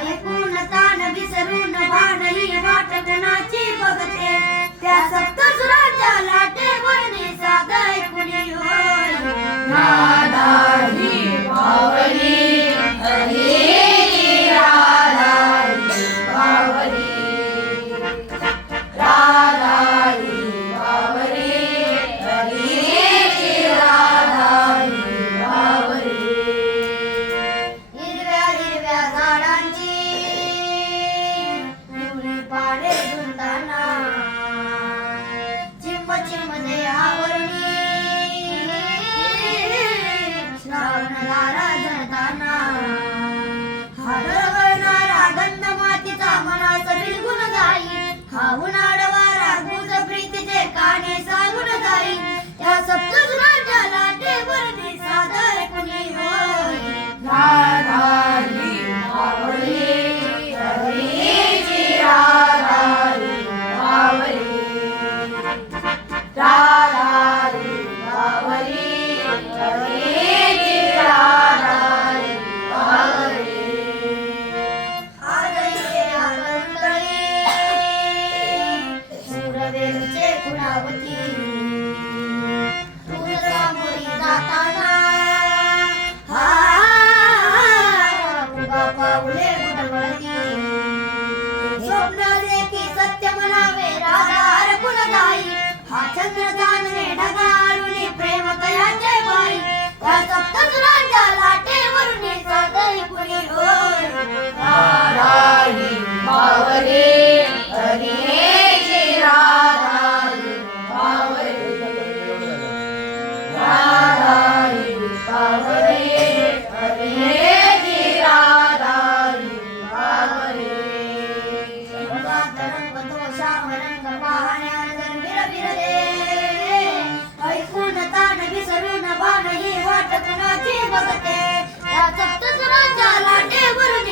ऐकून तान विसरून भानही वाट कुणाची बघते त्या सप्तसुरांच्या लाटेवरणी साध ऐकून होय राधा ही बावरी हरी राधा ही बावरी राधा ही बावरी हरी राधा ही बावरी हिरव्या हिरव्या झाडांची पिवळी पाने झुलताना चिंब चिंब देहावरणी श्रावण लारा झळताना हाडवळणारा गंध मातीचा मनाचा बिलगुन जाई खाऊन आडवारा गुज प्रीतीचे काने सांगून जाई त्या सप्तसुरांच्या लाटेवरणी साध ऐकुनी होय राधा ही बावरी हरी राधा ही बावरी राधा ही बावरी हरी राधा ही बावरी आदईचे आगंतळी सुरवेलचे कुणावती दूर सामोरी जाताना उभा पाऊले बुडवळती स्वप्न देखी सत्य म्हणावे राधा अर्पुण जाई हा चंद्र चांदणे ढगाळून प्रेम कयाचे बाई त्या सप्तसुरांच्या लाटेवरून साध ऐकुनी होय राधा ही बावरी हरी राधा ही बावरी राधा ही बावरी हरी राधा ही बावरी ऐकून तान विसरून भानही वाट कुणाची बघते त्या सप्तसुरांच्या लाटेवरून